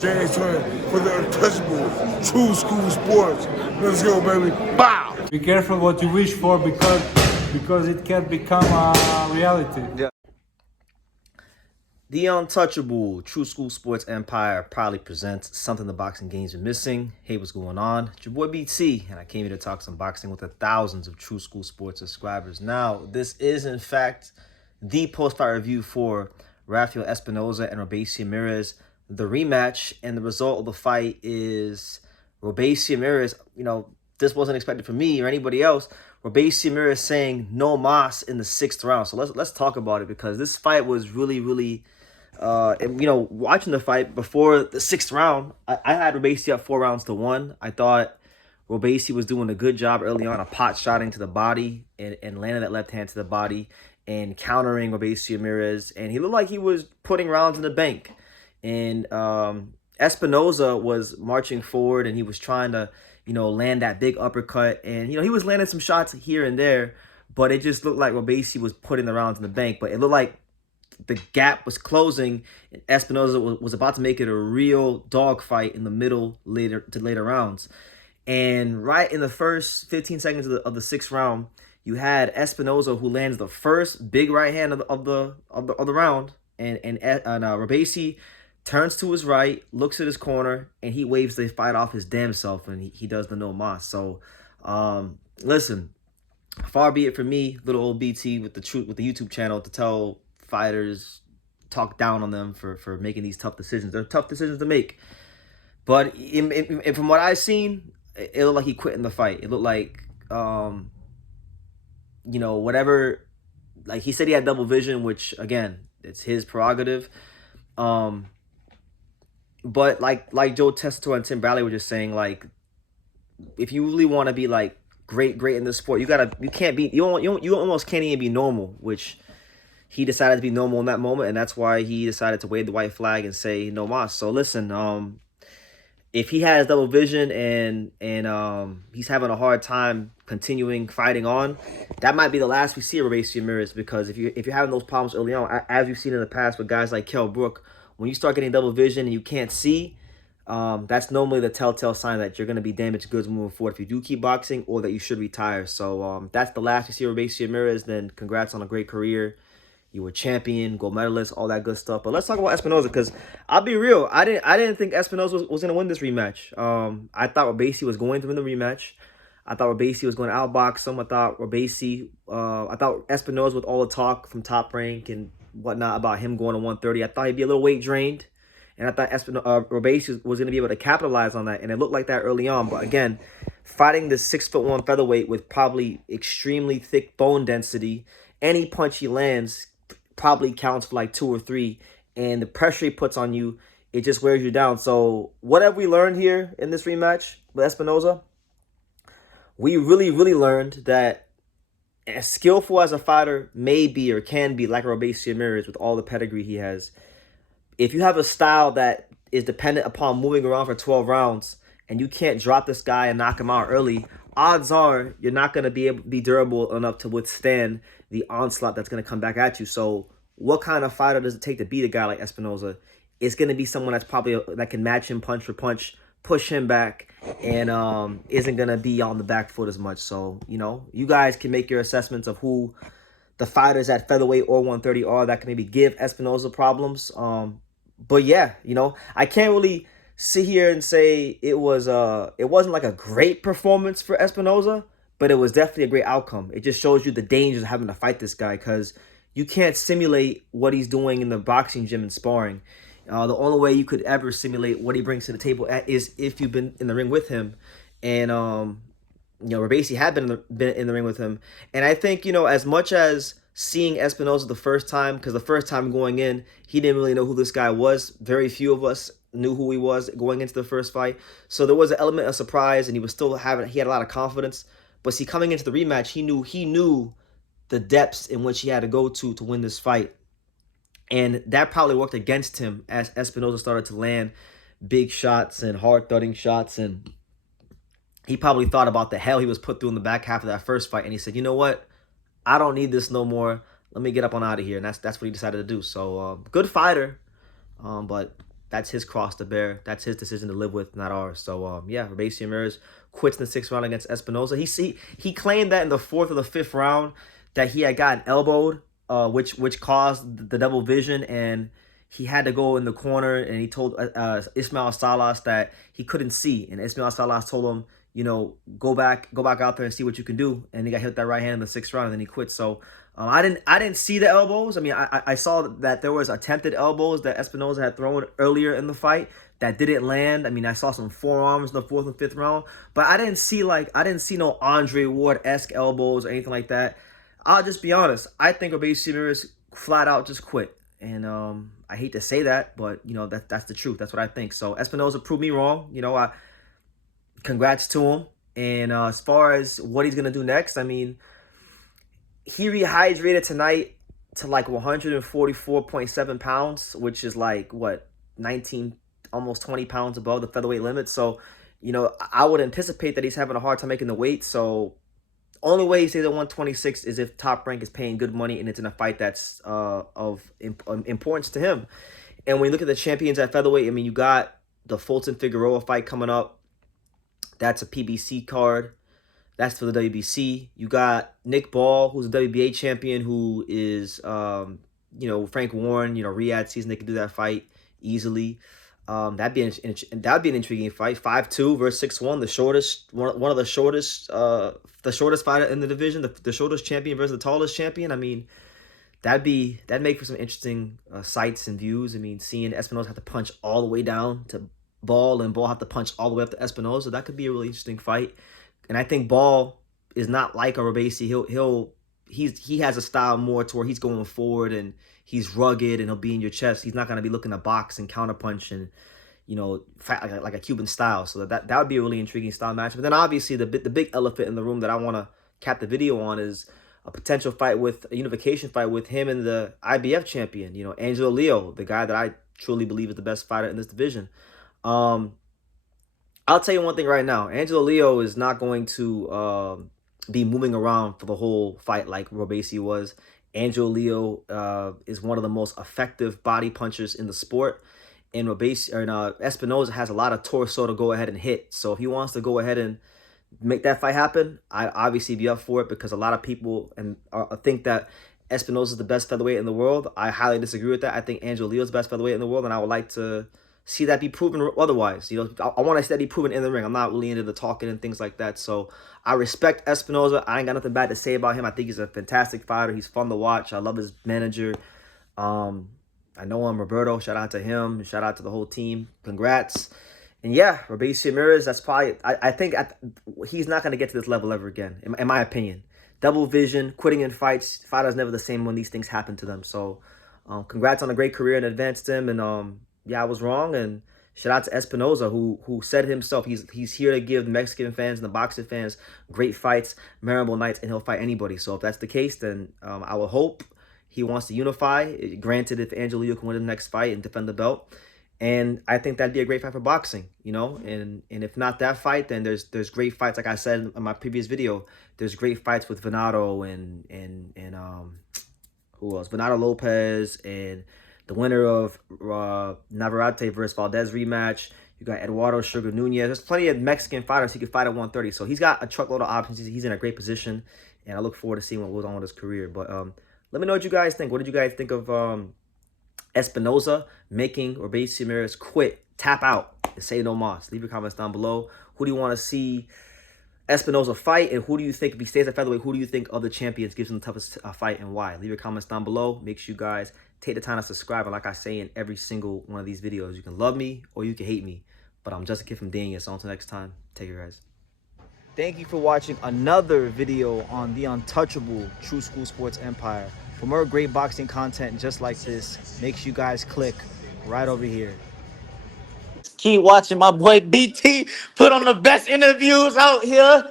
James Turner for the untouchable true school sports. Let's go, baby. Bow! Be careful what you wish for because it can become a reality. Yeah. The untouchable True School Sports Empire proudly presents something the boxing games are missing. Hey, what's going on? It's your boy BT, and I came here to talk some boxing with the thousands of True School Sports subscribers. Now, this is in fact the post-fight review for Rafael Espinoza and Robeisy Ramirez, the rematch, and the result of the fight is Robeisy Ramirez. This wasn't expected from me or anybody else. Robeisy Ramirez saying no mas in the 6th round. So let's talk about it, because this fight was really watching the fight before the 6th round, I had Robeisy up 4-1. I thought Robeisy was doing a good job early on, a pot shotting to the body and landing that left hand to the body and countering Robeisy Ramirez, and he looked like he was putting rounds in the bank. And Espinoza was marching forward, and he was trying to land that big uppercut, and he was landing some shots here and there, but it just looked like Robeisy was putting the rounds in the bank. But it looked like the gap was closing, and Espinoza was about to make it a real dogfight in the middle later rounds. And right in the first 15 seconds of the 6th round, you had Espinoza, who lands the first big right hand of the round, and Robeisy turns to his right, looks at his corner, and he waves the fight off his damn self, and he does the no mas. So, listen, far be it from me, little old BT with the YouTube channel, to tell fighters, talk down on them for making these tough decisions. They're tough decisions to make. But from what I've seen, it looked like he quit in the fight. It looked like, whatever. Like, he said he had double vision, which, again, it's his prerogative. But like Joe Tessitore and Tim Bradley were just saying, like, if you really want to be like great in this sport, you almost can't even be normal, which he decided to be normal in that moment, and that's why he decided to wave the white flag and say no mas. So listen, if he has double vision and he's having a hard time continuing fighting on, that might be the last we see of Robeisy Ramirez, because if you're having those problems early on, as we've seen in the past with guys like Kell Brook, when you start getting double vision and you can't see, that's normally the telltale sign that you're going to be damaged goods moving forward if you do keep boxing, or that you should retire. So that's the last you see of Robeisy Ramirez. Then congrats on a great career. You were champion, gold medalist, all that good stuff. But let's talk about Espinoza, because I'll be real, I didn't think Espinoza was going to win this rematch. I thought Robeisy was going to win the rematch. I thought Robeisy was going to outbox him. I thought Espinoza, with all the talk from Top Rank and whatnot about him going to 130, I thought he'd be a little weight drained, and I thought Robeisy was going to be able to capitalize on that, and it looked like that early on. But again, fighting the 6'1" featherweight with probably extremely thick bone density, any punch he lands probably counts for like 2 or 3, and the pressure he puts on you, it just wears you down. So what have we learned here in this rematch with Espinoza? We really learned that as skillful as a fighter may be or can be, like Robeisy Ramirez, with all the pedigree he has, if you have a style that is dependent upon moving around for 12 rounds and you can't drop this guy and knock him out early, odds are you're not going to be durable enough to withstand the onslaught that's going to come back at you. So what kind of fighter does it take to beat a guy like Espinoza? It's going to be someone that's probably that can match him punch for punch, push him back, and isn't going to be on the back foot as much. So, you guys can make your assessments of who the fighters at featherweight or 130 are that can maybe give Espinoza problems. But yeah, I can't really sit here and say it wasn't like a great performance for Espinoza, but it was definitely a great outcome. It just shows you the dangers of having to fight this guy, because you can't simulate what he's doing in the boxing gym and sparring. The only way you could ever simulate what he brings to the table is if you've been in the ring with him. And Robeisy had been in the ring with him. And I think, as much as seeing Espinoza the first time, because the first time going in, he didn't really know who this guy was. Very few of us knew who he was going into the first fight. So there was an element of surprise, and he had a lot of confidence. But see, coming into the rematch, he knew the depths in which he had to go to win this fight. And that probably worked against him as Espinoza started to land big shots and hard-thudding shots. And he probably thought about the hell he was put through in the back half of that first fight. And he said, you know what? I don't need this no more. Let me get up on out of here. And that's what he decided to do. So, good fighter. But that's his cross to bear. That's his decision to live with, not ours. So yeah, Robeisy Ramirez quits in the 6th round against Espinoza. He claimed that in the 4th or the 5th round that he had gotten elbowed, which caused the double vision, and he had to go in the corner, and he told Ismail Salas that he couldn't see, and Ismail Salas told him, you know, go back out there and see what you can do. And he got hit that right hand in the 6th round, and then he quit. So I didn't see the elbows. I mean, I saw that there was attempted elbows that Espinoza had thrown earlier in the fight that didn't land. I mean, I saw some forearms in the 4th and 5th round, but I didn't see no Andre Ward-esque elbows or anything like that. I'll just be honest. I think Robeisy Ramirez flat out just quit. And I hate to say that, but you know that's the truth. That's what I think. So Espinoza proved me wrong. You know, congrats to him. And as far as what he's gonna do next, I mean, he rehydrated tonight to like 144.7 pounds, which is like what 19, almost 20 pounds above the featherweight limit. So, you know, I would anticipate that he's having a hard time making the weight. So only way he stays at 126 is if Top Rank is paying good money and it's in a fight that's of importance to him. And when you look at the champions at featherweight, I mean, you got the Fulton Figueroa fight coming up. That's a PBC card. That's for the WBC. You got Nick Ball, who's a WBA champion, who is, you know, Frank Warren, you know, Riyadh season, they could do that fight easily. That'd be an intriguing fight. 5'2" versus 6'1", the shortest, one of the shortest fighter in the division, the shortest champion versus the tallest champion. I mean, that'd make for some interesting sights and views. I mean, seeing Espinoza have to punch all the way down to Ball and Ball have to punch all the way up to Espinoza, that could be a really interesting fight. And I think Ball is not like a Robeisy. He has a style more to where he's going forward and he's rugged and he'll be in your chest. He's not going to be looking to box and counterpunch and, you know, fight like a Cuban style. So that would be a really intriguing style match. But then obviously the big elephant in the room that I want to cap the video on is a potential fight with a unification fight with him and the IBF champion, you know, Angelo Leo, the guy that I truly believe is the best fighter in this division. I'll tell you one thing right now. Angelo Leo is not going to be moving around for the whole fight like Robeisy was. Angelo Leo is one of the most effective body punchers in the sport. And Espinoza has a lot of torso to go ahead and hit. So if he wants to go ahead and make that fight happen, I'd obviously be up for it because a lot of people think that Espinoza is the best featherweight in the world. I highly disagree with that. I think Angelo Leo is the best featherweight in the world, and I would like to see that be proven otherwise. You know, I want to see that be proven in the ring. I'm not really into the talking and things like that. So I respect Espinoza. I ain't got nothing bad to say about him. I think he's a fantastic fighter. He's fun to watch. I love his manager. I know him, Roberto. Shout out to him. Shout out to the whole team. Congrats. And yeah, Robeisy Ramirez, that's probably, I think he's not going to get to this level ever again, in my opinion. Double vision, quitting in fights. Fighters never the same when these things happen to them. So congrats on a great career and advanced him. And yeah, I was wrong. And shout out to Espinoza, who said himself he's here to give the Mexican fans and the boxing fans great fights, memorable nights, and he'll fight anybody. So if that's the case, then I will hope he wants to unify. Granted, if Angelo Leo can win the next fight and defend the belt. And I think that'd be a great fight for boxing, you know. And if not that fight, then there's great fights. Like I said in my previous video, there's great fights with Venado and who else? Venado Lopez and the winner of Navarrete versus Valdez rematch. You got Eduardo Sugar Nunez. There's plenty of Mexican fighters he could fight at 130. So he's got a truckload of options. He's in a great position, and I look forward to seeing what goes on with his career. But let me know what you guys think. What did you guys think of Espinoza making Robeisy Ramirez quit, tap out, and say no mas? Leave your comments down below. Who do you want to see Espinoza fight, and who do you think, if he stays at featherweight, who do you think of the champions gives him the toughest fight and why? Leave your comments down below. Make sure you guys take the time to subscribe. And like I say in every single one of these videos, you can love me or you can hate me, but I'm just a kid from Dania. So until next time, take care, guys. Thank you for watching another video on the untouchable True School Sports Empire. For more great boxing content just like this, make sure you guys click right over here. Keep watching my boy BT put on the best interviews out here.